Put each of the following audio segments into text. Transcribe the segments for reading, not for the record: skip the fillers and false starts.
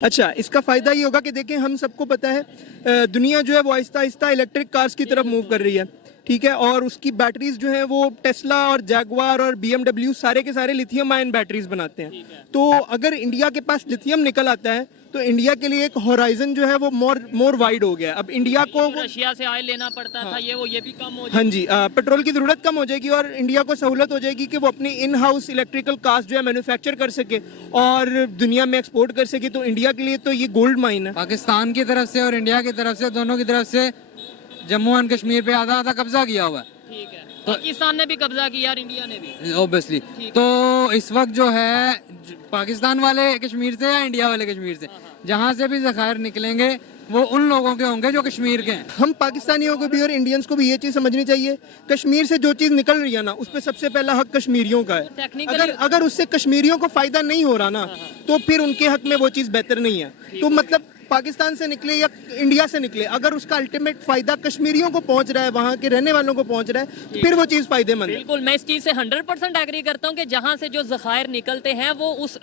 अच्छा, इसका फ़ायदा ये होगा कि देखें, हम सबको पता है दुनिया जो है वो आहिस्ता आहिस्ता इलेक्ट्रिक कार्स की तरफ मूव कर रही है, ठीक है। और उसकी बैटरीज जो हैं वो टेस्ला और जैगवार और BMW सारे के सारे लिथियम आयन बैटरीज बनाते हैं। तो अगर इंडिया के पास लिथियम निकल आता है तो इंडिया के लिए एक होराइजन जो है वो मोर वाइड हो गया। अब इंडिया को रशिया से ऑयल लेना पड़ता था, ये भी कम हो हाँ जी, पेट्रोल की ज़रूरत कम हो जाएगी और इंडिया को सहूलत हो जाएगी कि वो अपनी इन हाउस इलेक्ट्रिकल कार्स जो है मैन्युफैक्चर कर सके और दुनिया में एक्सपोर्ट कर सके। तो इंडिया के लिए तो ये गोल्ड माइन है। पाकिस्तान की तरफ से और इंडिया की तरफ से, दोनों की तरफ से जम्मू एंड कश्मीर पे आधा आधा कब्जा किया हुआ है। ठीक है, पाकिस्तान ने भी कब्जा किया और इंडिया ने भी ऑब्वियसली। तो इस वक्त जो है पाकिस्तान वाले कश्मीर से या इंडिया वाले कश्मीर से, जहाँ से भी ज़खायर निकलेंगे वो उन लोगों के होंगे जो कश्मीर के हैं। हम पाकिस्तानियों को भी और इंडियंस को भी ये चीज़ समझनी चाहिए, कश्मीर से जो चीज़ निकल रही है ना उस पर सबसे पहला हक कश्मीरियों का है। अगर उससे कश्मीरियों को फायदा नहीं हो रहा ना तो फिर उनके हक में वो चीज़ बेहतर नहीं है। तो मतलब पाकिस्तान से निकले या इंडिया से निकले, अगर उसका अल्टीमेट फायदा कश्मीरियों को पहुंच रहा है, वहां के रहने वालों को पहुंच रहा है, तो फिर वो चीज़ फायदेमंद है। बिल्कुल, मैं इस चीज़ से 100% एग्री करता हूं कि जहां से जो ज़खायर निकलते हैं वो उस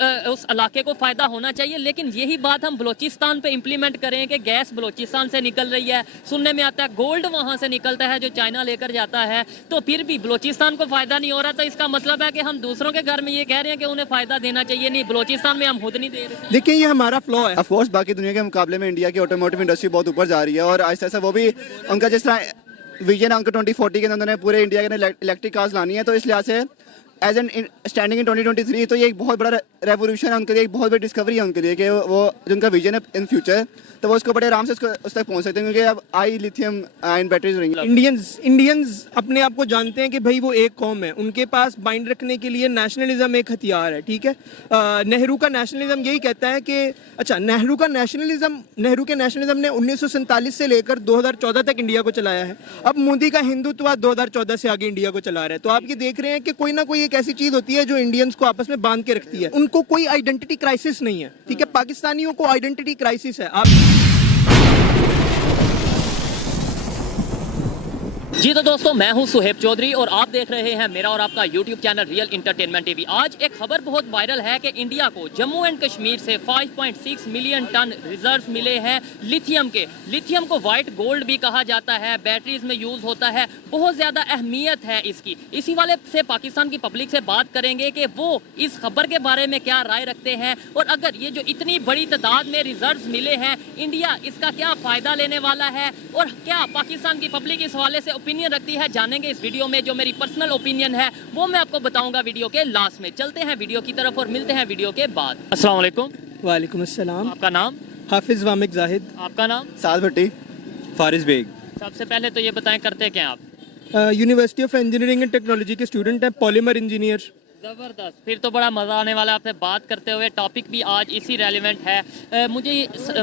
इलाके को फायदा होना चाहिए। लेकिन यही बात हम बलोचिस्तान पे इम्प्लीमेंट करें कि गैस बलोचिस्तान से निकल रही है, सुनने में आता है गोल्ड वहां से निकलता है जो चाइना लेकर जाता है, तो फिर भी बलोचिस्तान को फायदा नहीं हो रहा। तो इसका मतलब है कि हम दूसरों के घर में ये कह रहे हैं कि उन्हें फायदा देना चाहिए, नहीं बलोचिस्तान में हम खुद नहीं दे रहे। देखिए, ये हमारा फ्लॉ है। ऑफ कोर्स बाकी दुनिया के मुकाबले में इंडिया की ऑटोमोटिव इंडस्ट्री बहुत ऊपर जा रही है और आहिस्ता आहिस्ता वो भी उनका जिस तरह विजन है उनका 2040 के अंदर उन्होंने पूरे इंडिया के अंदर इलेक्ट्रिक कार्स लानी है। तो इस लिहाज से एज एन स्टैंडिंग इन 2023 तो ये एक बहुत बड़ा रेवोल्यूशन है उनके लिए, एक बहुत बड़ी डिस्कवरी है उनके लिए कि वो जो उनका विजन है इन फ्यूचर तो वो उसको बड़े आराम से उस तक पहुंच सकते हैं, क्योंकि अब आई लिथियम आयन बैटरीज रहेंगी। इंडियंस अपने आप को जानते हैं कि भाई वो एक कौम है, उनके पास बाइंड रखने के लिए नेशनलिज्म एक हथियार है, ठीक है। नेहरू का नेशनलिज्म यही कहता है कि अच्छा, नेहरू के नेशनलिज्म ने 1947 से लेकर 2014 तक इंडिया को चलाया है। अब मोदी का हिंदुत्व 2014 से आगे इंडिया को चला रहा है। तो आप ये देख रहे हैं कि कोई ना कोई एक ऐसी चीज होती है जो इंडियंस को आपस में बांध के रखती है। उनको कोई आइडेंटिटी क्राइसिस नहीं है, ठीक है। पाकिस्तानियों को आइडेंटिटी क्राइसिस है। आप जी तो दोस्तों, मैं हूं सुहेब चौधरी और आप देख रहे हैं मेरा और आपका YouTube channel real entertainment TV. आज एक खबर बहुत वायरल है कि इंडिया को जम्मू एंड कश्मीर से 5.6 मिलियन टन रिजर्व मिले हैं लिथियम के। लिथियम को वाइट गोल्ड भी कहा जाता है, बैटरीज में यूज़ होता है, बहुत ज़्यादा अहमियत है इसकी। इसी वाले से पाकिस्तान की पब्लिक से बात करेंगे कि वो इस खबर के बारे में क्या राय रखते हैं और अगर ये जो इतनी बड़ी तादाद में रिजर्व मिले हैं, इंडिया इसका क्या फ़ायदा लेने वाला है और क्या पाकिस्तान की पब्लिक इस हवाले से ओपिनियन रखती है, जानेंगे इस वीडियो में। जो मेरी पर्सनल ओपिनियन है वो मैं आपको बताऊंगा वीडियो के लास्ट में। चलते हैं वीडियो की तरफ और मिलते हैं वीडियो के बाद। अस्सलाम वालेकुम। वालेकुम अस्सलाम। आपका नाम? हाफिज वामिक जाहिद। आपका नाम? साद भट्टी। फारिस बेग। सबसे पहले तो ये बताएं, करते क्या आप? University of engineering and technology के स्टूडेंट हैं, पॉलीमर इंजीनियर। ज़बरदस्त, फिर तो बड़ा मज़ा आने वाला है आपसे बात करते हुए। टॉपिक भी आज इसी रेलिवेंट है।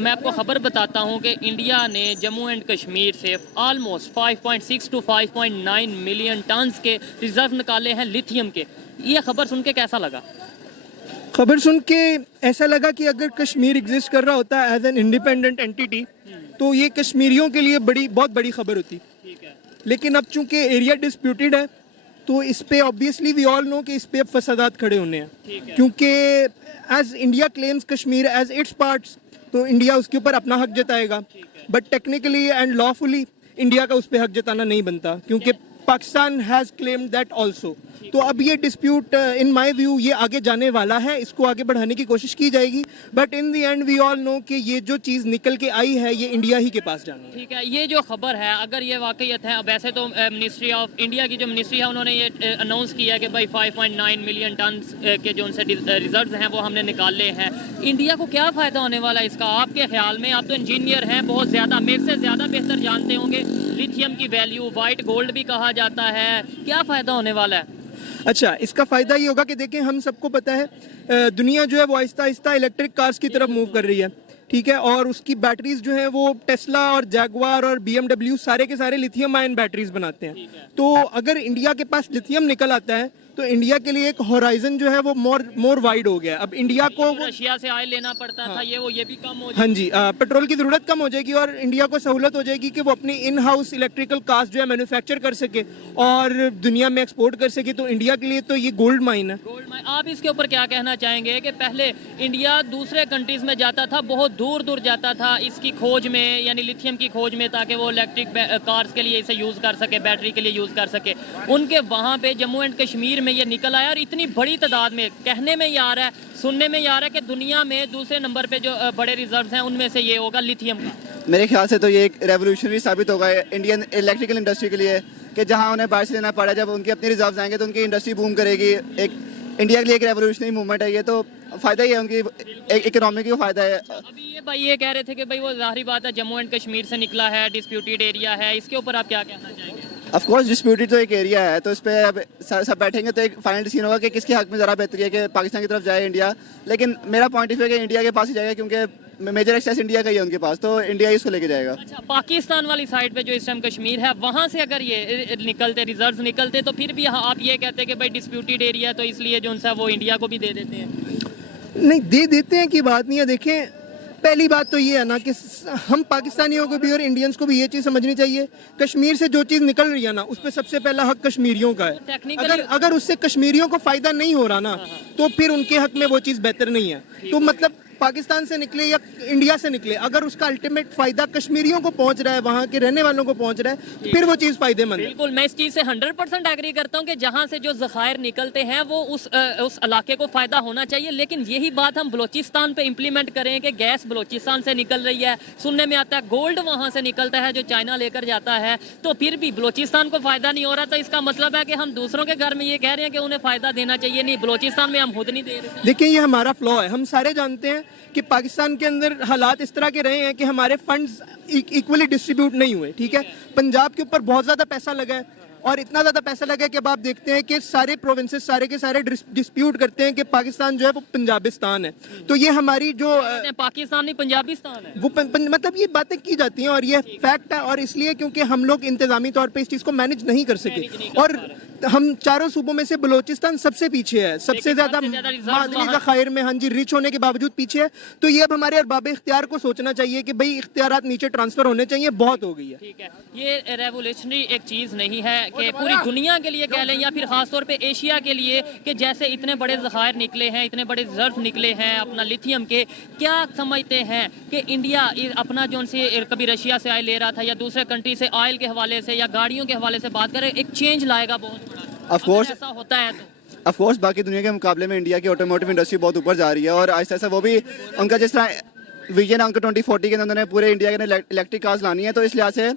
मैं आपको ख़बर बताता हूँ कि इंडिया ने जम्मू एंड कश्मीर से ऑलमोस्ट 5.6 टू 5.9 मिलियन टन्स के रिजर्व निकाले हैं लिथियम के। ये खबर सुन के कैसा लगा? खबर सुन के ऐसा लगा कि अगर कश्मीर एग्जिस्ट कर रहा होता एज एन इंडिपेंडेंट एंटिटी तो ये कश्मीरियों के लिए बहुत बड़ी खबर होती। ठीक है। लेकिन अब चूंकि एरिया डिस्प्यूटेड है तो इस पे ऑब्वियसली वी ऑल नो कि इस पे अब फसादात खड़े होने हैं, क्योंकि as India claims Kashmir as it's parts तो इंडिया उसके ऊपर अपना हक जताएगा, but technically and lawfully India का उस पर हक जताना नहीं बनता, क्योंकि Pakistan has claimed that also. तो अब ये डिस्प्यूट इन माय व्यू ये आगे जाने वाला है, इसको आगे बढ़ाने की कोशिश की जाएगी, but in the end we all know कि ये जो चीज़ निकल के आई है ये इंडिया ही के पास जानी है। ठीक है, ये जो खबर है अगर ये वाकईत है, वैसे तो मिनिस्ट्री ऑफ इंडिया की जो मिनिस्ट्री है उन्होंने ये अनाउंस किया है कि भाई 5.9 मिलियन टन के जो उनसे रिजर्व हैं वो हमने निकाले हैं। इंडिया को क्या फ़ायदा होने वाला है इसका आपके ख्याल में? आप तो इंजीनियर हैं, बहुत ज़्यादा मेरे से ज़्यादा बेहतर जानते होंगे लिथियम की वैल्यू, वाइट गोल्ड भी कहा जाता है, क्या फ़ायदा होने वाला है? अच्छा, इसका फ़ायदा ये होगा कि देखें, हम सबको पता है दुनिया जो है वो आहिस्ता आहिस्ता इलेक्ट्रिक कार्स की तरफ मूव कर रही है, ठीक है। और उसकी बैटरीज जो हैं वो टेस्ला और जैगवार और BMW सारे के सारे लिथियम आयन बैटरीज बनाते हैं। तो अगर इंडिया के पास लिथियम निकल आता है तो इंडिया के लिए एक होराइजन जो है वो मोर वाइड हो गया। अब इंडिया को रशिया से ऑयल लेना पड़ता था, ये भी कम हो हाँ जी, पेट्रोल की ज़रूरत कम हो जाएगी और इंडिया को सहूलत हो जाएगी कि वो अपनी इन हाउस इलेक्ट्रिकल कार्स जो है मैन्युफैक्चर कर सके और दुनिया में एक्सपोर्ट कर सके। तो इंडिया के लिए तो ये गोल्ड माइन है। Gold mine. आप इसके ऊपर क्या कहना चाहेंगे कि पहले इंडिया दूसरे कंट्रीज में जाता था, बहुत दूर दूर जाता था इसकी खोज में, यानी लिथियम की खोज में, ताकि वो इलेक्ट्रिक कार्स के लिए इसे यूज़ कर सके, बैटरी के लिए यूज़ कर सके। उनके वहाँ पे जम्मू एंड कश्मीर में ये निकल आया और इतनी बड़ी तादाद में, कहने में ये आ रहा है, सुनने में ये आ रहा है कि दुनिया में दूसरे नंबर पे जो बड़े रिजर्व्स हैं उनमें से ये होगा लिथियम का। मेरे ख्याल से तो ये एक रेवोल्यूशनरी साबित होगा इंडियन इलेक्ट्रिकल इंडस्ट्री के लिए कि जहां उन्हें बाहर से लेना पड़ा, जब उनके अपने रिजर्व्स आएंगे तो उनकी इंडस्ट्री बूम करेगी। एक इंडिया के लिए एक रेवोल्यूशनरी मूवमेंट है ये, तो फ़ायदा ही है, उनकी इकोनॉमी को फ़ायदा है। अभी ये भाई ये कह रहे थे कि भाई वो ज़ाहिर बात है जम्मू एंड कश्मीर से निकला है, डिस्प्यूटेड एरिया है, इसके ऊपर आप क्या कहना चाहेंगे? ऑफ कोर्स डिस्प्यूटेड तो एक एरिया है, तो इस पर अब सब बैठेंगे तो एक फाइनल डिसीजन होगा कि किसके हक में ज़रा बेहतरी है कि पाकिस्तान की तरफ जाए इंडिया। लेकिन मेरा पॉइंट ऑफ व्यू है कि इंडिया के पास ही जाएगा, क्योंकि मेजर एक्सेस इंडिया का ही है उनके पास, तो इंडिया ही इसको लेके जाएगा। अच्छा, पाकिस्तान वाली साइड पे जो इस टाइम कश्मीर है, वहाँ से अगर ये निकलते, रिजर्व निकलते, तो फिर भी आप ये कहते हैं कि भाई डिस्प्यूटेड एरिया, तो इसलिए जो उनसे वो इंडिया को भी दे देते हैं। नहीं, दे देते हैं की बात नहीं है। देखें, पहली बात तो ये है ना कि हम पाकिस्तानियों को भी और इंडियंस को भी ये चीज़ समझनी चाहिए, कश्मीर से जो चीज़ निकल रही है ना, उस पर सबसे पहला हक कश्मीरियों का है। अगर उससे कश्मीरियों को फ़ायदा नहीं हो रहा ना, तो फिर उनके हक में वो चीज़ बेहतर नहीं है। तो मतलब पाकिस्तान से निकले या इंडिया से निकले, अगर उसका अल्टीमेट फायदा कश्मीरियों को पहुंच रहा है, वहां के रहने वालों को पहुंच रहा है, फिर वो चीज़ फायदेमंद है। बिल्कुल, मैं इस चीज़ से 100% एग्री करता हूं कि जहां से जो ज़खायर निकलते हैं वो उस इलाके को फ़ायदा होना चाहिए। लेकिन यही बात हम बलोचिस्तान पे इम्प्लीमेंट करें कि गैस बलोचिस्तान से निकल रही है, सुनने में आता है गोल्ड वहां से निकलता है जो चाइना लेकर जाता है, तो फिर भी बलोचिस्तान को फ़ायदा नहीं हो रहा, तो इसका मतलब है कि हम दूसरों के घर में ये कह रहे हैं कि उन्हें फ़ायदा देना चाहिए। नहीं, बलोचिस्तान में हम खुद नहीं दे रहे। देखिए, ये हमारा फ्लॉ है। हम सारे जानते हैं कि पाकिस्तान के अंदर हालात इस तरह के रहे हैं कि हमारे फंड्स इक्वली डिस्ट्रीब्यूट नहीं हुए। ठीक है, पंजाब के ऊपर बहुत ज़्यादा पैसा लगा है और इतना ज़्यादा पैसा लगा है कि अब आप देखते हैं कि सारे प्रोविंसेस सारे के सारे डिस्प्यूट करते हैं कि पाकिस्तान जो है वो पंजाबिस्तान है। तो ये हमारी जो पाकिस्तान नहीं पंजाबिस्तान है, वो मतलब ये बातें की जाती हैं और ये फैक्ट है। और इसलिए क्योंकि हम लोग इंतजामी तौर पे इस चीज़ को मैनेज नहीं कर सके और हम चारों सूबों में से बलोचिस्तान सबसे पीछे है, सबसे ज़्यादा मादनी ज़खायर में, हाँ जी, रिच होने के बावजूद पीछे है। तो ये अब हमारे अरबाब इख्तियार को सोचना चाहिए कि भाई इख्तियारात नीचे ट्रांसफर होने चाहिए, बहुत हो गई है। ठीक है, ये रेवोल्यूशनरी एक चीज़ नहीं है कि पूरी दुनिया के लिए कह लें या फिर खासतौर पे एशिया के लिए, कि जैसे इतने बड़े ज़खायर निकले हैं, इतने बड़े रिजर्व निकले हैं अपना लिथियम के, क्या समझते हैं कि इंडिया अपना जो उनसे कभी रशिया से ऑयल ले रहा था या दूसरे कंट्री से ऑयल के हवाले से या गाड़ियों के हवाले से बात करें, एक चेंज लाएगा बहुत बड़ा? ऑफ कोर्स ऐसा होता है तो ऑफ कोर्स बाकी दुनिया के मुकाबले में इंडिया की ऑटोमोटिव इंडस्ट्री बहुत ऊपर जा रही है और आहिस्ता आहिस्ता वो भी उनका जिस तरह विजन है उनका 2040 के अंदर उन्होंने पूरे इंडिया के अंदर इलेक्ट्रिक कार्स लानी है, तो इस लिहाज से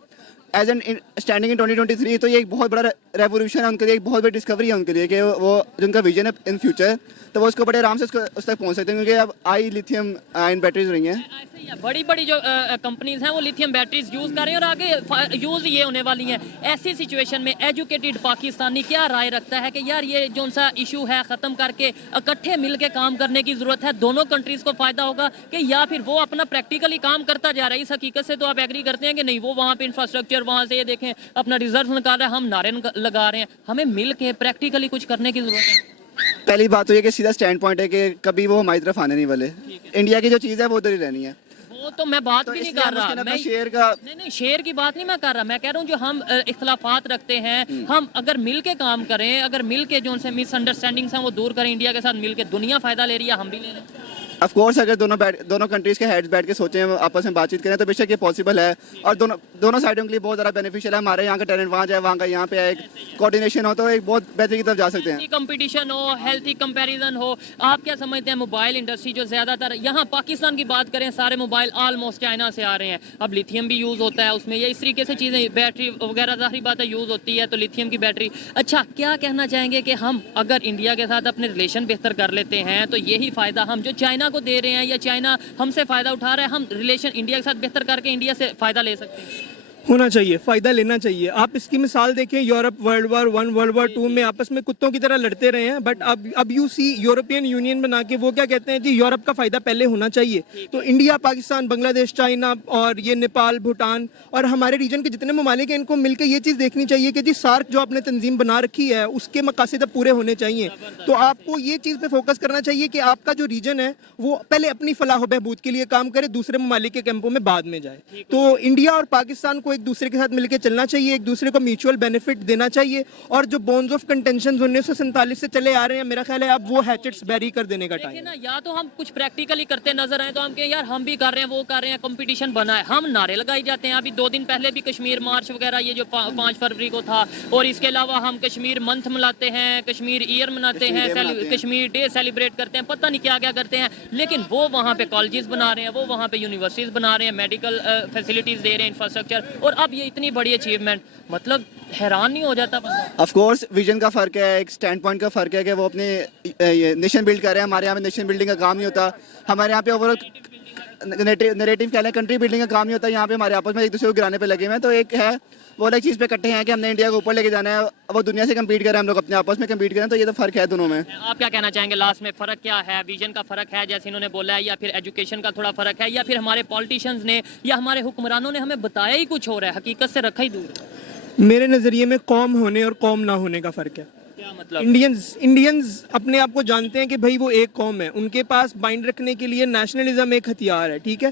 एज एन स्टैंडिंग इन 2023 तो ये एक बहुत बड़ा रेवोल्यूशन है उनके लिए, एक बहुत बड़ी डिस्कवरी है उनके लिए कि वो जो उनका विजन है इन फ्यूचर, तो वो उसको बड़े आराम से उस तक पहुंच सकते हैं, क्योंकि अब आई लिथियम आयन बैटरीज रही हैं। ऐसे ही है, बड़ी बड़ी जो कंपनीज हैं वो लिथियम बैटरीज यूज़ कर रही हैं और आगे यूज़ ये होने वाली हैं। ऐसी सिचुएशन में एजुकेटेड पाकिस्तानी क्या राय रखता है कि यार ये जो सा इशू है ख़त्म करके इकट्ठे मिल के काम करने की ज़रूरत है, दोनों कंट्रीज़ को फ़ायदा होगा, कि या फिर वो अपना प्रैक्टिकली काम करता जा रहा है? इस हकीकत से तो आप एग्री करते हैं कि नहीं, वो वहाँ पे इंफ्रास्ट्रक्चर, वहाँ से ये देखें अपना रिजर्व निकाल रहा है, हम नारे लगा रहे हैं, हमें मिल के प्रैक्टिकली कुछ करने की ज़रूरत है। पहली बात तो ये कि सीधा स्टैंड पॉइंट है कि कभी वो हमारी तरफ आने नहीं वाले, इंडिया की जो चीज़ है वो उधर ही रहनी है। वो तो मैं बात भी नहीं कर रहा, मैं शेयर का नहीं शेयर की बात नहीं मैं कर रहा, मैं कह रहा हूँ जो हम इख्तलाफात रखते हैं, हम अगर मिल के काम करें, अगर मिल के जो उनसे मिसअंडरस्टैंडिंग्स हैं वो दूर करें, इंडिया के साथ मिल के, दुनिया फ़ायदा ले रही है, हम भी ले लें। ऑफ कोर्स अगर दोनों कंट्रीज़ के हेड्स बैठ के सोचें, आपस में बातचीत करें, तो बेशक ये पॉसिबल है और दोनों साइडों के लिए बहुत ज़्यादा बेनिफिशियल है। हमारे यहाँ का टैलेंट वहाँ जाए, वहाँ का यहाँ पे एक कोऑर्डिनेशन हो तो एक बहुत बेहतरी की तरफ जा सकते हैं। कंपटीशन हो, हेल्थी कंपैरिजन हो। आप क्या समझते हैं मोबाइल इंडस्ट्री जो ज़्यादातर यहाँ पाकिस्तान की बात करें, सारे मोबाइल ऑलमोस्ट चाइना से आ रहे हैं, अब लिथियम भी यूज़ होता है उसमें, या इस तरीके से चीज़ें, बैटरी वगैरह ज़ाहिर बात है यूज़ होती है, तो लिथियम की बैटरी। अच्छा, क्या कहना चाहेंगे कि हम अगर इंडिया के साथ अपने रिलेशन बेहतर कर लेते हैं तो यही फ़ायदा हम जो चाइना को दे रहे हैं या चाइना हमसे फ़ायदा उठा रहा है, हम रिलेशन इंडिया के साथ बेहतर करके इंडिया से फ़ायदा ले सकते हैं? होना चाहिए, फायदा लेना चाहिए। आप इसकी मिसाल देखें, Europe world war 1 world war 2 में आपस में कुत्तों की तरह लड़ते रहे हैं, बट अब यू सी यूरोपियन यूनियन बना के वो क्या कहते हैं जी, यूरोप का फायदा पहले होना चाहिए। तो इंडिया, पाकिस्तान, बांग्लादेश, चाइना और ये नेपाल, भूटान और हमारे रीजन के जितने ममालिक हैं, इनको मिलकर ये चीज़ देखनी चाहिए कि जी सार्क जो आपने तंजीम बना रखी है उसके मकासद पूरे होने चाहिए। तो आपको ये चीज़ पे फोकस करना चाहिए कि आपका जो रीजन है वो पहले अपनी फलाह बहबूद के लिए काम करे, दूसरे ममालिक के कैंपों में बाद में जाए। तो इंडिया और पाकिस्तान को एक दूसरे के साथ मिलकर चलना चाहिए, एक दूसरे को म्यूचुअल बेनिफिट देना चाहिए, और जो बोन्स ऑफ कंटेंशन 1947 से चले आ रहे हैं, मेरा ख्याल है अब वो हैचेट्स बैरी कर देने का टाइम है। ना या तो हम कुछ प्रैक्टिकली करते नजर आए तो हम कहें यार हम भी कर रहे हैं, वो कर रहे हैं, कंपटीशन बना है, हम नारे लगाई जाते हैं। अभी 2 दिन पहले भी कश्मीर मार्च वगैरह ये जो 5 फरवरी को था, और इसके अलावा हम कश्मीर मंथ मनाते हैं, कश्मीर ईयर मनाते हैं, कश्मीर डे सेलिब्रेट करते हैं, पता नहीं क्या क्या करते हैं, लेकिन वो वहाँ पे कॉलेजेस बना रहे हैं, वो वहाँ पे यूनिवर्सिटीज बना रहे हैं, मेडिकल फैसिलिटीज दे रहे हैं, इंफ्रास्ट्रक्चर, और अब ये इतनी बड़ी अचीवमेंट, मतलब हैरान नहीं हो जाता बंदा? ऑफ कोर्स विजन का फ़र्क है, एक स्टैंड पॉइंट का फ़र्क है कि वो अपने नेशन बिल्ड कर रहे हैं। हमारे यहाँ पे नेशन बिल्डिंग का काम नहीं होता, हमारे यहाँ पे ओवरऑल नैरेटिव कह लें, कंट्री बिल्डिंग का काम नहीं होता। यहाँ पे हमारे आपस में एक दूसरे को गिराने पे लगे हुए हैं। तो एक है वो अलग चीज़ पे इकट्ठे हैं कि हमने इंडिया को ऊपर लेके जाना है, वो दुनिया से कम्पीट करें, हम लोग अपने आपस में कम्पीट करें। तो ये तो फ़र्क है दोनों में। आप क्या कहना चाहेंगे लास्ट में, फ़र्क क्या है? विजन का फ़र्क है जैसे इन्होंने बोला है, या फिर एजुकेशन का थोड़ा फ़र्क है, या फिर हमारे पॉलिटिशियंस ने या हमारे हुक्मरानों ने हमें बताया ही कुछ हो रहा है, हकीकत से रखा ही दूर है? मेरे नज़रिए में कौम होने और कौम ना होने का फ़र्क है। क्या मतलब? इंडियंस अपने आप को जानते हैं कि भाई वो एक कौम है, उनके पास बाइंड रखने के लिए नेशनलिज्म एक हथियार है, ठीक है।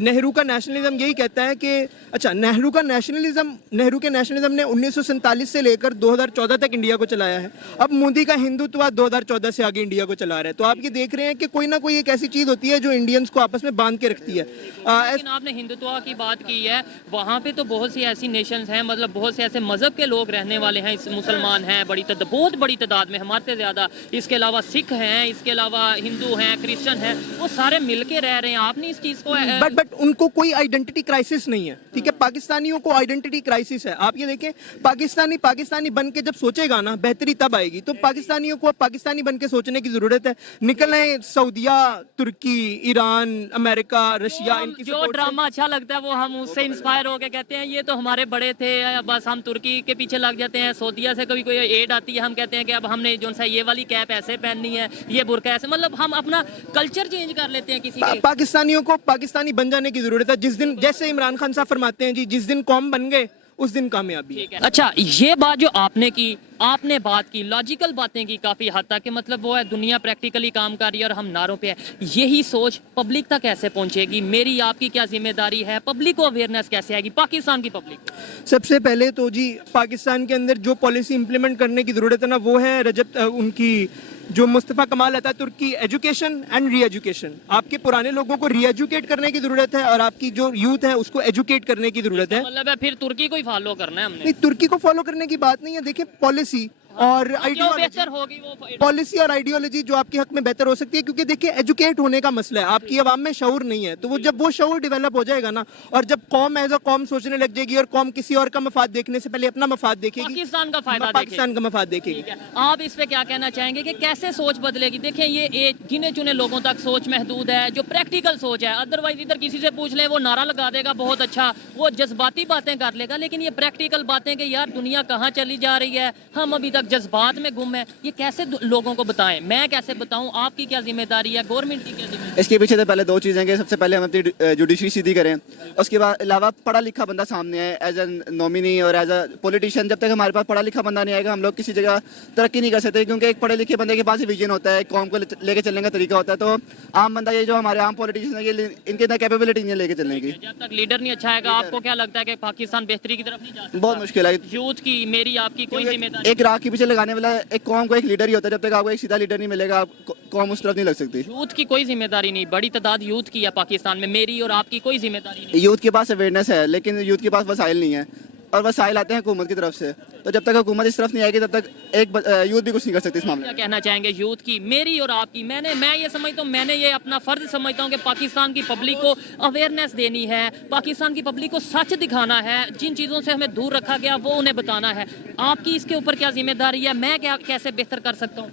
नेहरू का नेशनलिज्म यही कहता है कि अच्छा, नेहरू के नेशनलिज्म ने 1947 से लेकर 2014 तक इंडिया को चलाया है। अब मोदी का हिंदुत्व 2014 से आगे इंडिया को चला रहा है। तो आप ये देख रहे हैं कि कोई ना कोई एक ऐसी चीज़ होती है जो इंडियंस को आपस में बांध के रखती है। लेकिन आपने हिंदुत्व की बात की है, वहाँ पे तो बहुत सी ऐसी नेशंस हैं, मतलब बहुत से ऐसे मजहब के लोग रहने वाले हैं, मुसलमान हैं बहुत बड़ी तादाद में, हमारे से ज़्यादा। इसके अलावा सिख हैं, इसके अलावा हिंदू हैं, क्रिश्चियन हैं, वो सारे मिलके रह रहे हैं। आपने इस चीज़ को बट उनको कोई आइडेंटिटी क्राइसिस नहीं है, ठीक है। पाकिस्तानियों को आइडेंटिटी क्राइसिस है। आप ये देखें, पाकिस्तानी बन के जब सोचेगा ना, बेहतरी तब आएगी। तो पाकिस्तानियों को पाकिस्तानी बन के सोचने की जरूरत है। निकले सऊदिया, तुर्की, ईरान, अमेरिका, रशिया, इनकी जो ड्रामा अच्छा लगता है वो हम उससे इंस्पायर होकर कहते हैं ये तो हमारे बड़े थे, बस हम तुर्की के पीछे लग जाते हैं। सऊदिया से कभी कोई एड आती है, हम कहते हैं कि अब हमने जो सा ये वाली कैप ऐसे पहननी है, ये बुरका ऐसे, मतलब हम अपना कल्चर चेंज कर लेते हैं किसी के। पाकिस्तानियों को पाकिस्तानी बन जाने की जरूरत है। जिस दिन, जैसे इमरान खान साहब फरमाते हैं जी, जिस दिन कौम बन गए उस दिन कामयाबी है। अच्छा, ये बात जो आपने बात की, लॉजिकल बातें की काफ़ी हद तक, कि मतलब वो है दुनिया प्रैक्टिकली काम कर रही है और हम नारों पे है। यही सोच पब्लिक तक कैसे पहुंचेगी? मेरी आपकी क्या जिम्मेदारी है? पब्लिक को अवेयरनेस कैसे आएगी, पाकिस्तान की पब्लिक? सबसे पहले तो जी पाकिस्तान के अंदर जो पॉलिसी इंप्लीमेंट करने की ज़रूरत है ना, वो है उनकी जो मुस्तफ़ा कमाल अतातुर्क की एजुकेशन एंड री एजुकेशन। आपके पुराने लोगों को री एजुकेट करने की ज़रूरत है और आपकी जो यूथ है उसको एजुकेट करने की ज़रूरत है। मतलब है फिर तुर्की को ही फॉलो करना है हमने? नहीं, तुर्की को फॉलो करने की बात नहीं है। देखिए, पॉलिसी और बेहतर होगी वो पॉलिसी और आइडियोलॉजी जो आपके हक में बेहतर हो सकती है, क्योंकि देखिए एजुकेट होने का मसला है, आपकी आवाम में शऊर नहीं है। तो वो जब वो शऊर डेवलप हो जाएगा ना, और जब कौम एज अ कौम सोचने लग जाएगी और कौम किसी और का मफाद देखने से पहले अपना मफाद देखेगी, पाकिस्तान का फायदा, पाकिस्तान का मफाद देखेगी। आप इस पे क्या कहना चाहेंगे कि कैसे सोच बदलेगी? देखें, ये गिने चुने लोगों तक सोच महदूद है, जो प्रैक्टिकल सोच है। अदरवाइज इधर किसी से पूछ ले, वो नारा लगा देगा बहुत अच्छा, वो जज्बाती बातें कर लेगा, लेकिन ये प्रैक्टिकल बातें कि यार दुनिया कहाँ चली जा रही है, हम अभी तक जज्बात में गुम है, ये कैसे लोगों को बताएं? मैं कैसे बताऊं? आपकी क्या जिम्मेदारी है, गवर्नमेंट की क्या जिम्मेदारी? इसके पीछे तो पहले 2 चीज़ें कि सबसे पहले हम अपनी जुडिशरी सीधी करें, उसके बाद अलावा पढ़ा लिखा बंदा सामने आए एज ए नॉमिनी और एज अ पॉलिटिशियन। जब तक हमारे पास पढ़ा लिखा बंदा नहीं आएगा, हम लोग किसी जगह तरक्की नहीं कर सकते, क्योंकि एक पढ़े लिखे बंदे के पास विजन होता है, कौम को लेके चलने का तरीका होता है। तो आम बंदा, ये जो हमारे आम पॉलिटिशियन है, ये इनके अंदर कैपेबिलिटी नहीं है लेके चलने की। जब तक लीडर नहीं अच्छा आएगा, आपको क्या लगता है कि पाकिस्तान बेहतरी की तरफ नहीं जा सकता? बहुत मुश्किल है। यूथ की, मेरी आपकी कोई जिम्मेदारी? एक राह के पीछे लगाने वाला एक कौम को एक लीडर ही होता है। जब तक आपको एक सीधा लीडर नहीं मिलेगा, आप कौम उस तरफ नहीं लग सकती। यूथ की कोई जिम्मेदारी नहीं? बड़ी तादाद यूथ की है पाकिस्तान में, मेरी और आपकी कोई जिम्मेदारी नहीं? यूथ के पास अवेयरनेस है, लेकिन यूथ के पास वसाइल नहीं है, और वसाइल आते हैं हुकूमत की तरफ से। तो जब तक हुकूमत इस तरफ नहीं आएगी, तब तक एक यूथ भी कुछ नहीं कर सकती इस मामले में। क्या कहना चाहेंगे यूथ की, मेरी और आपकी? मैं ये समझता हूँ, मैंने ये अपना फर्ज समझता हूँ कि पाकिस्तान की पब्लिक को अवेयरनेस देनी है, पाकिस्तान की पब्लिक को सच दिखाना है, जिन चीज़ों से हमें दूर रखा गया वो उन्हें बताना है। आपकी इसके ऊपर क्या जिम्मेदारी है? मैं कैसे बेहतर कर सकता हूँ?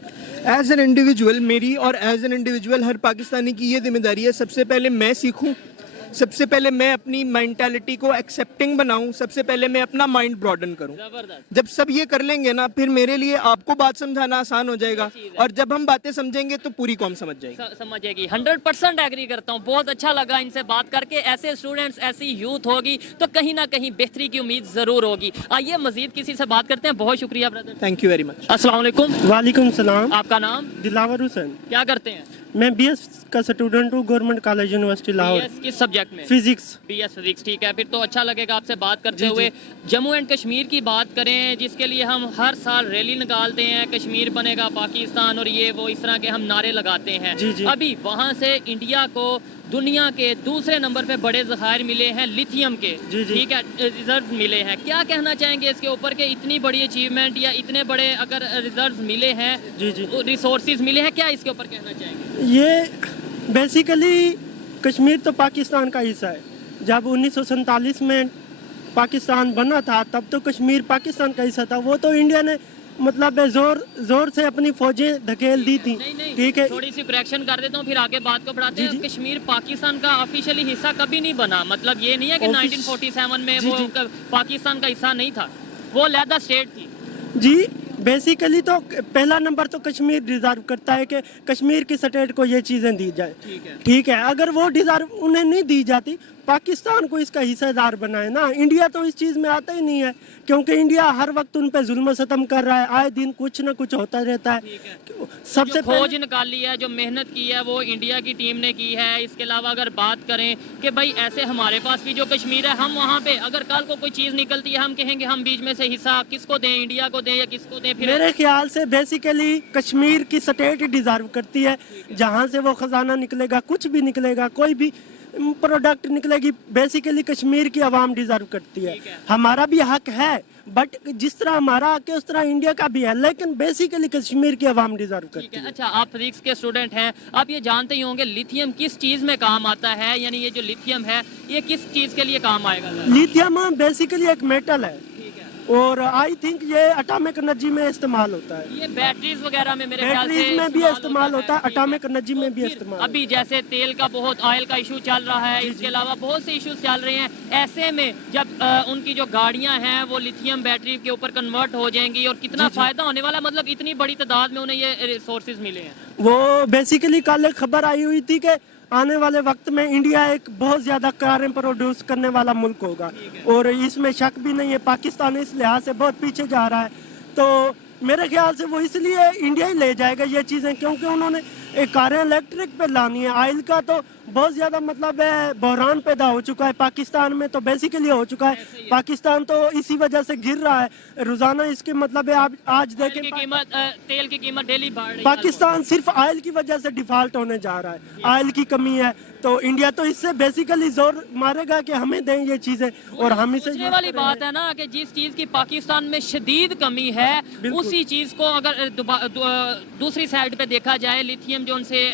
एज एन इंडिविजुअल, मेरी और एज एन इंडिविजुअल हर पाकिस्तानी की ये जिम्मेदारी है, सबसे पहले मैं सीखूं सबसे पहले मैं अपनी मेंटालिटी को एक्सेप्टिंग बनाऊं, सबसे पहले मैं अपना माइंड ब्रॉडन करूं। जबरदस्त। जब सब ये कर लेंगे ना, फिर मेरे लिए आपको बात समझाना आसान हो जाएगा, और जब हम बातें समझेंगे तो पूरी कौम समझ जाएगी। समझेगी। 100% एग्री करता हूँ। बहुत अच्छा लगा इनसे बात करके। ऐसे स्टूडेंट्स, ऐसी यूथ होगी तो कहीं ना कहीं बेहतरी की उम्मीद जरूर होगी। आइए मजीद किसी से बात करते हैं। बहुत शुक्रिया brother. Thank you very much. अस्सलाम वालेकुम। वालेकुम सलाम। आपका नाम? दिलावर हुसैन। क्या करते हैं? मैं बीएस का स्टूडेंट हूँ, government college university Lahore. BS किस सब्जेक्ट में? फिजिक्स। BS physics. ठीक है, फिर तो अच्छा लगेगा आपसे बात करते हुए। जम्मू एंड कश्मीर की बात करें, जिसके लिए हम हर साल रैली निकालते हैं, कश्मीर बनेगा पाकिस्तान और ये वो इस तरह के हम नारे लगाते हैं। जी जी। अभी वहाँ से इंडिया को दुनिया के दूसरे नंबर पे बड़े ज़खायर मिले हैं लिथियम के। जी जी। ठीक है, रिजर्व मिले हैं। क्या कहना चाहेंगे इसके ऊपर के इतनी बड़ी अचीवमेंट या इतने बड़े अगर रिजर्व मिले हैं, जी जी, रिसोर्सेज मिले हैं, क्या इसके ऊपर कहना चाहेंगे? ये बेसिकली कश्मीर तो पाकिस्तान का हिस्सा है। जब 1947 में पाकिस्तान बना था तब तो कश्मीर पाकिस्तान का हिस्सा था। वो तो इंडिया ने मतलब जोर से अपनी फौजें धकेल दी थी। ठीक है, थोड़ी सी करेक्शन कर देता हूँ, फिर आगे बात को बढ़ाते हैं। जी, जी। कश्मीर पाकिस्तान का ऑफिशियली हिस्सा कभी नहीं बना। मतलब ये नहीं है कि 1947 में जी, वो जी। पाकिस्तान का हिस्सा नहीं था, वो अलहदा स्टेट थी। जी बेसिकली तो पहला नंबर तो कश्मीर डिजर्व करता है कि कश्मीर की स्टेट को ये चीज़ें दी जाए। ठीक है, अगर वो डिजर्व उन्हें नहीं दी जाती, पाकिस्तान को इसका हिस्सेदार बनाए ना। इंडिया तो इस चीज़ में आता ही नहीं है, क्योंकि इंडिया हर वक्त उन पे जुल्म सितम कर रहा है। आए दिन कुछ ना कुछ होता रहता है। सबसे खोज निकाली है, जो मेहनत की है, वो इंडिया की टीम ने की है। इसके अलावा अगर बात करें कि भाई ऐसे हमारे पास भी जो कश्मीर है, हम वहाँ पे अगर कल को कोई चीज़ निकलती है, हम कहेंगे हम बीच में से हिस्सा किसको दें, इंडिया को दें या किसको दें? फिर मेरे ख्याल से बेसिकली कश्मीर की स्टेट डिजर्व करती है। जहाँ से वो खजाना निकलेगा, कुछ भी निकलेगा, कोई भी प्रोडक्ट निकलेगी, बेसिकली कश्मीर की आवाम डिजर्व करती है। हमारा भी हक है, बट जिस तरह हमारा हक है उस तरह इंडिया का भी है, लेकिन बेसिकली कश्मीर की आवाम डिजर्व करती है। अच्छा, आप फिजिक्स के स्टूडेंट हैं, आप ये जानते ही होंगे लिथियम किस चीज़ में काम आता है, यानी ये जो लिथियम है ये किस चीज़ के लिए काम आएगा? लिथियम बेसिकली एक मेटल है, और आई थिंक ये एटॉमिक एनर्जी में इस्तेमाल होता है। ये बैटरीज वगैरह में मेरे ख्याल से बैटरीज में भी इस्तेमाल होता है, एटॉमिक एनर्जी में भी इस्तेमाल। अभी जैसे तेल का बहुत ऑयल का इशू चल रहा है, इसके अलावा बहुत से इश्यूज चल रहे हैं। ऐसे में जब उनकी जो गाड़ियां हैं वो लिथियम बैटरी के ऊपर कन्वर्ट हो जाएंगी, और कितना फायदा होने वाला है। मतलब इतनी बड़ी तादाद में उन्हें ये रिसोर्सेज मिले हैं। वो बेसिकली कल एक खबर आई हुई थी कि आने वाले वक्त में इंडिया एक बहुत ज़्यादा कारें प्रोड्यूस करने वाला मुल्क होगा, और इसमें शक भी नहीं है। पाकिस्तान इस लिहाज से बहुत पीछे जा रहा है, तो मेरे ख्याल से वो इसलिए इंडिया ही ले जाएगा ये चीज़ें, क्योंकि उन्होंने कारें इलेक्ट्रिक पे लानी है। ऑयल का तो बहुत ज़्यादा मतलब है बहरान पैदा हो चुका है पाकिस्तान में, तो बेसिकली हो चुका है। पाकिस्तान तो इसी वजह से गिर रहा है रोज़ाना। इसके मतलब है आप आज देखें तेल की कीमत डेली बढ़ रही है। पाकिस्तान सिर्फ ऑयल की वजह से डिफॉल्ट होने जा रहा है। ऑयल की कमी है, तो इंडिया तो इससे बेसिकली जोर मारेगा कि हमें दें ये चीज़ें, और हम इसे सोचने वाली बात है ना कि जिस चीज़ की पाकिस्तान में शदीद कमी है, उसी चीज़ को अगर दूसरी साइड पे देखा जाए, लिथियम जो उनसे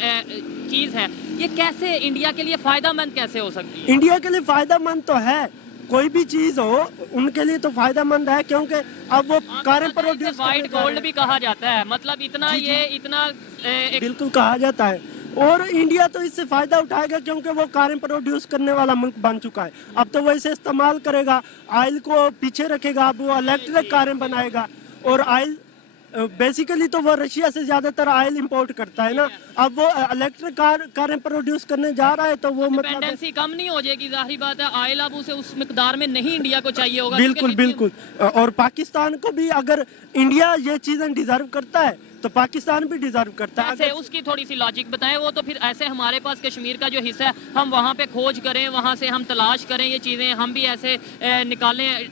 चीज़ है, ये कैसे इंडिया के लिए फायदेमंद कैसे हो सकती है? इंडिया के लिए फायदेमंद तो है, कोई भी चीज़ हो उनके लिए तो फायदेमंद है, क्योंकि अब वो कारें प्रोड्यूस व्हाइट गोल्ड भी कहा जाता है। मतलब इतना ये इतना बिल्कुल कहा जाता है, और इंडिया तो इससे फायदा उठाएगा क्योंकि वो कारें प्रोड्यूस करने वाला मुल्क बन चुका है। अब तो वो इसे इस्तेमाल करेगा, ऑयल को पीछे रखेगा, अब वो इलेक्ट्रिक कारें बनाएगा। और ऑयल बेसिकली तो वो रशिया से ज्यादातर ऑयल इंपोर्ट करता है ना, अब वो इलेक्ट्रिक कारें प्रोड्यूस करने जा रहा है, तो वो मतलब डिपेंडेंसी कम नहीं हो जाएगी? जाहिर बात है, ऑयल अब उसे उस मिकदार में नहीं इंडिया को चाहिए होगा। बिल्कुल बिल्कुल। और पाकिस्तान को भी अगर इंडिया ये चीजें डिजर्व करता है तो पाकिस्तान भी डिजर्व करता है। ऐसे उसकी थोड़ी सी लॉजिक बताएं। वो तो फिर ऐसे हमारे पास कश्मीर का जो हिस्सा है, हम वहाँ पे खोज करें, वहाँ से हम तलाश करें ये चीज़ें, हम भी ऐसे निकालें।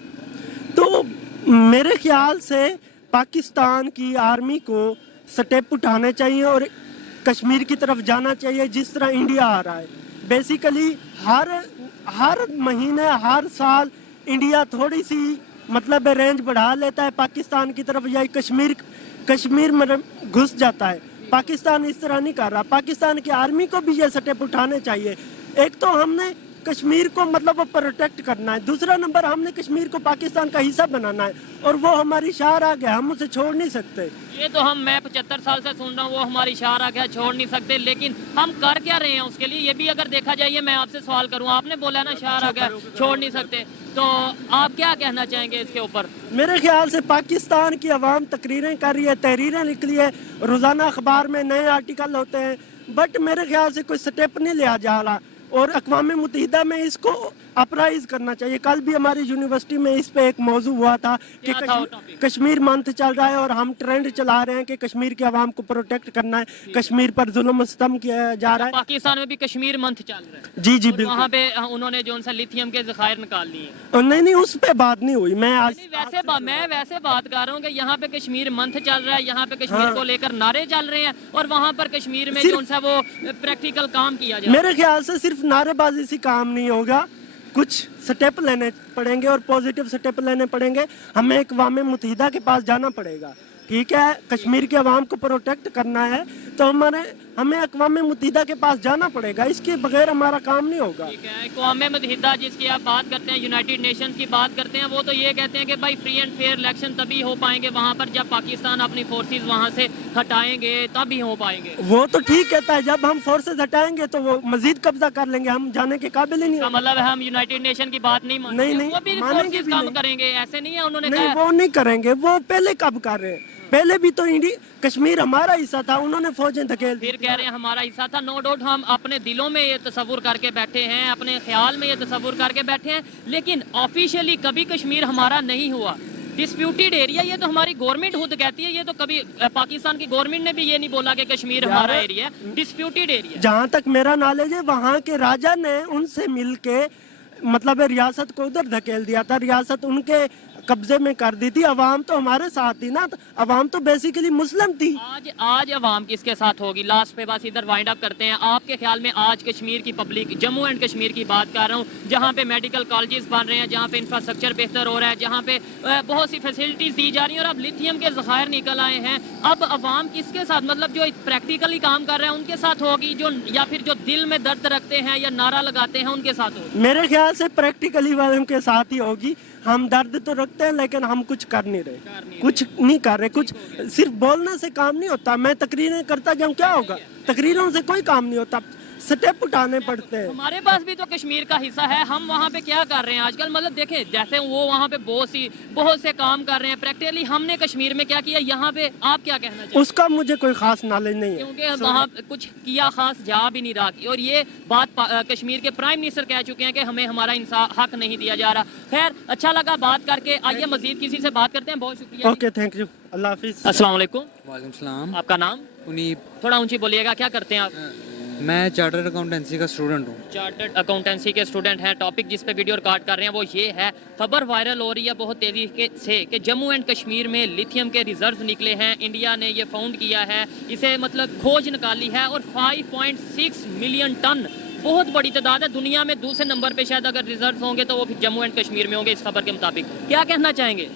तो मेरे ख्याल से पाकिस्तान की आर्मी को स्टेप उठाने चाहिए और कश्मीर की तरफ जाना चाहिए, जिस तरह इंडिया आ रहा है। बेसिकली हर महीने हर साल इंडिया थोड़ी सी मतलब रेंज बढ़ा लेता है पाकिस्तान की तरफ, या कश्मीर में घुस जाता है। पाकिस्तान इस तरह नहीं कर रहा। पाकिस्तान की आर्मी को भी ये स्टेप उठाने चाहिए। एक तो हमने कश्मीर को मतलब वो प्रोटेक्ट करना है, दूसरा नंबर हमने कश्मीर को पाकिस्तान का हिस्सा बनाना है और वो हमारी शार आ गया, हम उसे छोड़ नहीं सकते। ये तो मैं 75 साल से सुन रहा हूँ, वो हमारी शार आ गया, छोड़ नहीं सकते, लेकिन हम कर क्या रहे हैं उसके लिए? ये भी अगर देखा जाए, ये मैं आपसे सवाल करूँ, आपने बोला ना शार आ गया, छोड़ नहीं सकते, तो आप क्या कहना चाहेंगे इसके ऊपर? मेरे ख्याल से पाकिस्तान की आवाम तकरीरें कर रही है, तहरीरें निकली है, रोज़ाना अखबार में नए आर्टिकल होते हैं, बट मेरे ख्याल से कोई स्टेप नहीं लिया जा रहा और अक़वाम मुत्तहिदा में इसको अपराइज करना चाहिए। कल भी हमारी यूनिवर्सिटी में इस पे एक मौजू हुआ था कि कश्मीर मंथ चल रहा है और हम ट्रेंड चला रहे हैं कि कश्मीर के अवाम को प्रोटेक्ट करना है, कश्मीर पर जुल्म सितम किया जा रहा है। पाकिस्तान में भी कश्मीर मंथ चल रहा है। जी जी बिल्कुल। वहाँ पे उन्होंने जो सा लिथियम के ज़खायर निकाल लिए। नहीं नहीं, उस पे बात नहीं हुई। मैं आज मैं वैसे बात कर रहा हूँ कि यहाँ पे कश्मीर मंथ चल रहा है, यहाँ पे कश्मीर को लेकर नारे चल रहे हैं और वहाँ पर कश्मीर में जो सा वो प्रैक्टिकल काम किया जाए। मेरे ख्याल से सिर्फ नारेबाजी से काम नहीं होगा, कुछ स्टेप लेने पड़ेंगे और पॉजिटिव स्टेप लेने पड़ेंगे। हमें अक़वाम मुत्तहिदा के पास जाना पड़ेगा, ठीक है, कश्मीर के अवाम को प्रोटेक्ट करना है तो हमें अक़वाम मुत्तहिदा के पास जाना पड़ेगा, इसके बगैर हमारा काम नहीं होगा। ठीक है, अक़वाम मुत्तहिदा जिसकी आप बात करते हैं, यूनाइटेड नेशंस की बात करते हैं, वो तो ये कहते हैं कि भाई फ्री एंड फेयर इलेक्शन तभी हो पाएंगे वहाँ पर जब पाकिस्तान अपनी फोर्सेस वहाँ से हटाएंगे, तभी हो पाएंगे। वो तो ठीक कहता है, जब हम फोर्सेस हटाएंगे तो वो मजीद कब्जा कर लेंगे, हम जाने के काबिल ही नहीं। मतलब है हम यूनाइटेड नेशन की बात नहीं मानेंगे? नहीं, वो भी मानेंगे भी काम नहीं। करेंगे, ऐसे नहीं है उन्होंने नहीं, कहा। वो नहीं करेंगे, वो पहले कब कर रहे हैं? पहले भी तो कश्मीर हमारा हिस्सा था, उन्होंने फौजें धकेल दी। फिर कह रहे हैं हमारा हिस्सा था। नो डाउट हम अपने दिलों में ये तस्वुर करके बैठे हैं, अपने ख्याल में ये तस्वुर करके बैठे हैं, लेकिन ऑफिशियली कभी कश्मीर हमारा नहीं हुआ। डिस्प्यूटेड एरिया ये तो हमारी गवर्नमेंट खुद कहती है, ये तो कभी पाकिस्तान की गवर्नमेंट ने भी ये नहीं बोला कि कश्मीर हमारा एरिया है, डिस्प्यूटेड एरिया। जहाँ तक मेरा नॉलेज है, वहाँ के राजा ने उनसे मिलके मतलब रियासत को उधर धकेल दिया था, रियासत उनके कब्जे में कर दी थी। अवाम तो हमारे साथ थी ना, अवाम तो बेसिकली मुस्लिम थी। आज अवाम किसके साथ होगी? लास्ट पे बस इधर वाइंड अप करते हैं। आपके ख्याल में आज कश्मीर की पब्लिक, जम्मू एंड कश्मीर की बात कर रहा हूँ, जहाँ पे मेडिकल कॉलेजेस बन रहे हैं, जहाँ पे इंफ्रास्ट्रक्चर बेहतर हो रहा है, जहाँ पे बहुत सी फैसिलिटीज दी जा रही हैं और अब लिथियम के ज़खायर निकल आए हैं, अब अवाम किसके साथ, मतलब जो प्रैक्टिकली काम कर रहे हैं उनके साथ होगी, जो या फिर जो दिल में दर्द रखते हैं या नारा लगाते हैं उनके साथ होगी? मेरे ख्याल से प्रैक्टिकली वालों के साथ ही होगी। हम दर्द तो रखते हैं लेकिन हम कुछ कर नहीं रहे, कुछ नहीं कर रहे, कुछ सिर्फ बोलने से काम नहीं होता। मैं तकरीरें करता जाऊँ, क्या होगा? तकरीरों से कोई काम नहीं होता, स्टेप उठाने पड़ते हैं। हमारे पास भी तो कश्मीर का हिस्सा है, हम वहाँ पे क्या कर रहे हैं आजकल? मतलब देखें, जैसे वो वहाँ पे बहुत से काम कर रहे हैं, प्रैक्टिकली हमने कश्मीर में क्या किया, यहाँ पे आप क्या कहना चाहिए? उसका मुझे कोई खास नॉलेज नहीं है, क्योंकि वहाँ कुछ किया खास जा भी नहीं रहा। और ये बात कश्मीर के प्राइम मिनिस्टर कह चुके हैं कि हमें हमारा हक नहीं दिया जा रहा। खैर, अच्छा लगा बात करके, आइए मजीद किसी से बात करते हैं। बहुत शुक्रिया। ओके, थैंक यू, अल्लाह हाफिज। अस्सलाम वालेकुम। वालेकुम सलाम। आपका नाम? उनीब। थोड़ा ऊंची बोलिएगा। क्या करते हैं आप? मैं चार्टर्ड अकाउंटेंसी का स्टूडेंट हूँ। चार्टर्ड अकाउंटेंसी के स्टूडेंट हैं। टॉपिक जिस पे वीडियो रिकॉर्ड कर रहे हैं वो ये है, खबर वायरल हो रही है बहुत तेज़ी से कि जम्मू एंड कश्मीर में लिथियम के रिजर्व निकले हैं। इंडिया ने ये फाउंड किया है, इसे मतलब खोज निकाली है और 5.6 मिलियन टन, बहुत बड़ी तादाद है। दुनिया में दूसरे नंबर पे शायद अगर रिजर्व होंगे तो वो फिर जम्मू एंड कश्मीर में होंगे इस खबर के मुताबिक। क्या कहना चाहेंगे?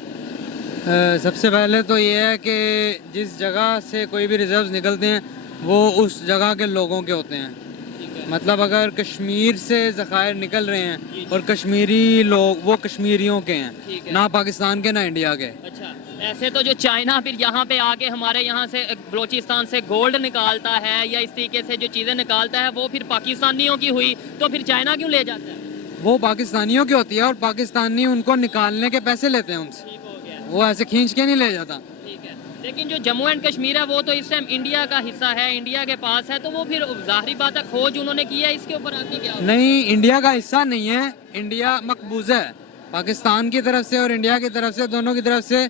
सबसे पहले तो ये है कि जिस जगह से कोई भी रिजर्व निकलते हैं वो उस जगह के लोगों के होते हैं। मतलब अगर कश्मीर से ज़खायर निकल रहे हैं और कश्मीरी लोग, वो कश्मीरियों के हैं, ना पाकिस्तान के ना इंडिया के। अच्छा, ऐसे तो जो चाइना फिर यहाँ पे आके हमारे यहाँ से बलोचिस्तान से गोल्ड निकालता है या इस तरीके से जो चीज़ें निकालता है वो फिर पाकिस्तानियों की हुई, तो फिर चाइना क्यों ले जाता है? वो पाकिस्तानियों की होती है और पाकिस्तानी उनको निकालने के पैसे लेते हैं उनसे, वो ऐसे खींच के नहीं ले जाता। ठीक है, लेकिन जो जम्मू एंड कश्मीर है वो तो इस टाइम इंडिया का हिस्सा है, इंडिया के पास है, तो वो फिर जाहिर बात है खोज उन्होंने की है। इसके ऊपर आपकी क्या? नहीं, इंडिया का हिस्सा नहीं है, इंडिया मकबूजा है। पाकिस्तान की तरफ से और इंडिया की तरफ से, दोनों की तरफ से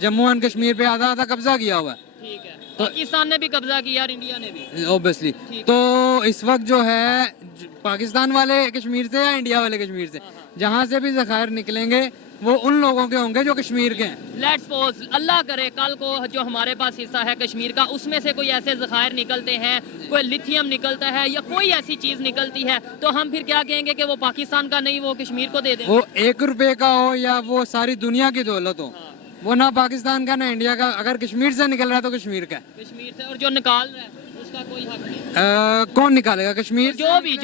जम्मू एंड कश्मीर पे आधा आधा कब्जा किया हुआ है। ठीक है, तो पाकिस्तान ने भी कब्जा किया और इंडिया ने भी, ऑब्वियसली। तो इस वक्त जो है पाकिस्तान वाले कश्मीर से या इंडिया वाले कश्मीर से, जहाँ से भी ज़खायर निकलेंगे वो उन लोगों के होंगे जो कश्मीर के हैं। लेट्स सपोज, अल्लाह करे कल को जो हमारे पास हिस्सा है कश्मीर का, उसमें से कोई ऐसे ज़खायर निकलते हैं, कोई लिथियम निकलता है या कोई ऐसी चीज़ निकलती है, तो हम फिर क्या कहेंगे कि वो पाकिस्तान का नहीं, वो कश्मीर को दे देंगे? वो 1 रुपए का हो या वो सारी दुनिया की दौलत हो, वो ना पाकिस्तान का ना इंडिया का। अगर कश्मीर से निकल रहा है तो कश्मीर का है। कश्मीर से, और जो निकाल रहा है उसका कोई हक नहीं। कौन निकालेगा? कश्मीर जो भी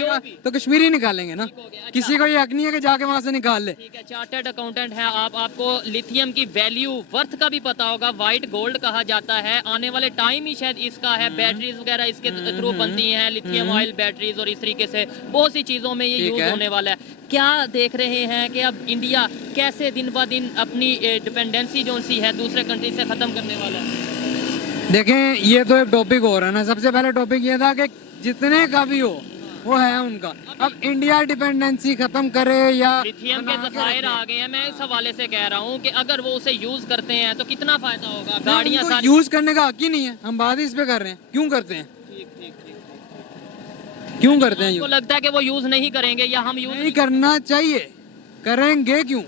तो कश्मीरी निकालेंगे ना, किसी को ये हक नहीं है कि जाके वहाँ से निकाल ले। ठीक है, चार्टर्ड अकाउंटेंट है आप, आपको लिथियम की वैल्यू वर्थ का भी पता होगा, व्हाइट गोल्ड कहा जाता है, आने वाले टाइम ही शायद इसका है, बैटरीज वगैरह इसके थ्रू बनती हैं, लिथियम ऑयल बैटरीज, और इस तरीके से बहुत सी चीज़ों में ये यूज होने वाला है। क्या देख रहे हैं कि अब इंडिया कैसे दिन ब दिन अपनी डिपेंडेंसी जो सी है दूसरे कंट्री से ख़त्म करने वाला है? देखें, ये तो एक टॉपिक हो रहा है ना। सबसे पहले टॉपिक ये था कि जितने का भी हो वो है उनका। अब इंडिया डिपेंडेंसी खत्म करे या लिथियम के ज़खायर आ गए हैं, मैं इस हवाले से कह रहा हूँ कि अगर वो उसे यूज करते हैं तो कितना फायदा होगा। गाड़ियाँ सारी यूज करने का हक ही नहीं है, हम बात इस पे कर रहे हैं। क्यों करते हैं? ठीक ठीक ठीक। क्यों करते हैं? आपको लगता है कि वो यूज नहीं करेंगे या हम यूज नहीं करना चाहिए, करेंगे क्यों?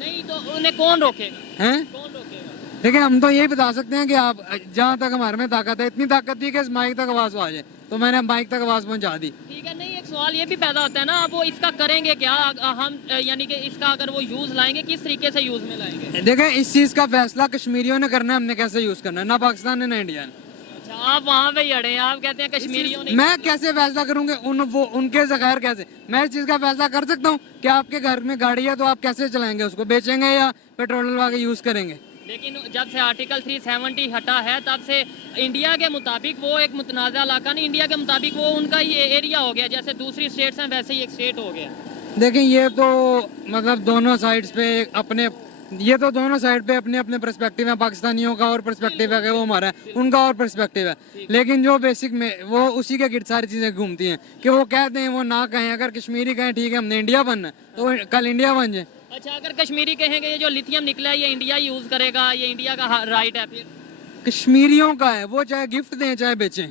नहीं तो उन्हें कौन रोकेगा? हैं? कौन रोकेगा? देखिए, हम तो यही बता सकते हैं कि आप, जहाँ तक हमारे में ताकत है, इतनी ताकत थी कि इस माइक तक आवाज आ जाए, तो मैंने माइक तक आवाज पहुंचा दी। ठीक है, नहीं एक सवाल ये भी पैदा होता है ना, अब वो इसका करेंगे क्या? हम यानी कि इसका अगर वो यूज लाएंगे, किस तरीके से यूज में लाएंगे? देखें, इस चीज का फैसला कश्मीरियों ने करना है, हमने कैसे यूज करना है, ना पाकिस्तान ने ना इंडिया ने। अच्छा, आप वहाँ पे ही अड़े हैं, आप कहते हैं कश्मीरियों ने। मैं कैसे फैसला करूंगे? उनके ज़खायर कैसे? मैं इस चीज का फैसला कर सकता हूँ कि आपके घर में गाड़ी है तो आप कैसे चलाएंगे उसको, बेचेंगे या पेट्रोल डलवा के यूज करेंगे? लेकिन जब से आर्टिकल 370 हटा है तब से इंडिया के मुताबिक वो एक मुतनाज़ा इलाका नहीं, इंडिया के मुताबिक वो उनका ही एरिया हो गया, जैसे दूसरी स्टेट्स हैं वैसे ही एक स्टेट हो गया। देखें, ये तो मतलब दोनों साइड्स पे अपने, ये तो दोनों साइड पे अपने अपने पर्सपेक्टिव है। पाकिस्तानियों का और पर्सपेक्टिव है कि वो हमारा है, उनका और पर्सपेक्टिव है। लेकिन जो बेसिक में वो उसी के गिर्द सारी चीज़ें घूमती हैं कि वो कहते हैं, वो ना कहें। अगर कश्मीरी कहें ठीक है हमने इंडिया बनना है, तो कल इंडिया बन जाए। अच्छा, अगर कश्मीरी कहेंगे ये जो लिथियम निकला है ये इंडिया यूज करेगा, ये इंडिया का राइट है, फिर कश्मीरियों का है, वो चाहे गिफ्ट दें चाहे बेचें,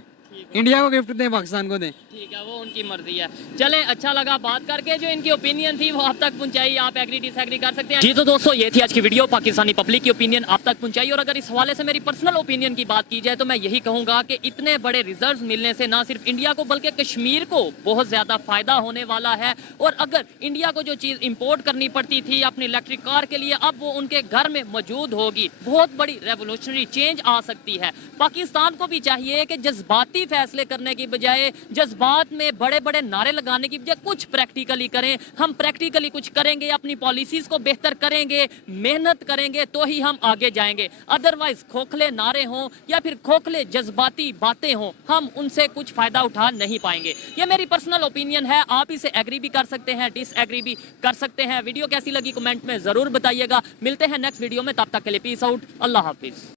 इंडिया को गिफ्ट दें, पाकिस्तान को दें, ठीक है, वो उनकी मर्जी है। चले, अच्छा लगा बात करके, जो इनकी ओपिनियन थी वो आप तक पहुंचाई, आप एग्री डिसएग्री कर सकते हैं। जी तो दोस्तों, ये थी आज की वीडियो, पाकिस्तानी पब्लिक की ओपिनियन आप तक पहुंचाई। और अगर इस हवाले से मेरी पर्सनल ओपिनियन की बात की जाए तो मैं यही कहूंगा कि इतने बड़े रिजर्व मिलने से ना सिर्फ इंडिया को बल्कि कश्मीर को बहुत ज्यादा फायदा होने वाला है। और अगर इंडिया को जो चीज इंपोर्ट करनी पड़ती थी अपनी इलेक्ट्रिक कार के लिए, अब वो उनके घर में मौजूद होगी, बहुत बड़ी रेवोल्यूशनरी चेंज आ सकती है। पाकिस्तान को भी चाहिए कि जज्बाती फैसले करने की बजाय, जज्बात में बड़े बड़े नारे लगाने की बजाय कुछ प्रैक्टिकली करें। हम प्रैक्टिकली कुछ करेंगे, अपनी पॉलिसीज को बेहतर करेंगे, मेहनत करेंगे तो ही हम आगे जाएंगे। अदरवाइज खोखले नारे हों या फिर खोखले जज्बाती बातें हों, हम उनसे कुछ फायदा उठा नहीं पाएंगे। ये मेरी पर्सनल ओपिनियन है, आप इसे एग्री भी कर सकते हैं, डिसएग्री भी कर सकते हैं। वीडियो कैसी लगी कमेंट में जरूर बताइएगा। मिलते हैं नेक्स्ट वीडियो में, तब तक के लिए पीस आउट, अल्लाह हाफिज।